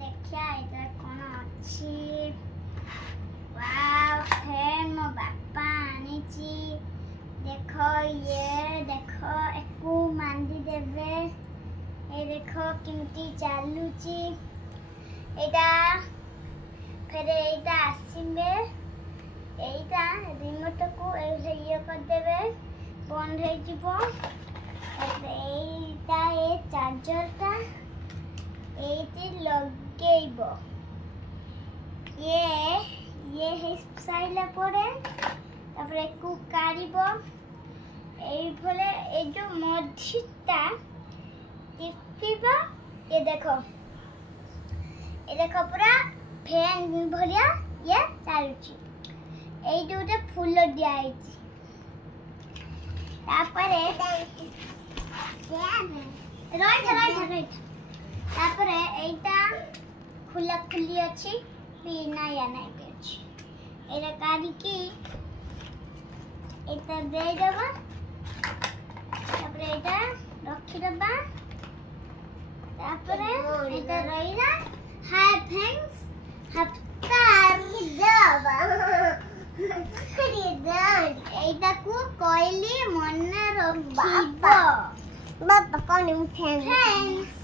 देखिए इधर कौन अच्छी वाव फैन मो बापा आनी ची देखो ये देखो एकू मांदी देवे ए देखो किमती चालू ची एटा फिर एटा आसीबे एटा रिमोट को ये कर देवे बंद हो जीवो एटा ए चार्जर टा एटी लगेइबो ये हे साइला पड़े तापरे को काढिबो एई भले ए जो मध्यटा टिपिबो ये देखो पूरा फैन भलिया ये चालुची एई जोटे फूल दिया आइची तापरे राइट तापरे एटा खुला खुली अछि बिना या नहीं भी अछि एटा काडी की एटा दे देबा तापरे एटा रखि देबा तापरे एटा रहिला हाय फ्रेंड्स हफ्तार देबा एटा को कोइली मन रखिबो बाबा कोन फ्रेंड्स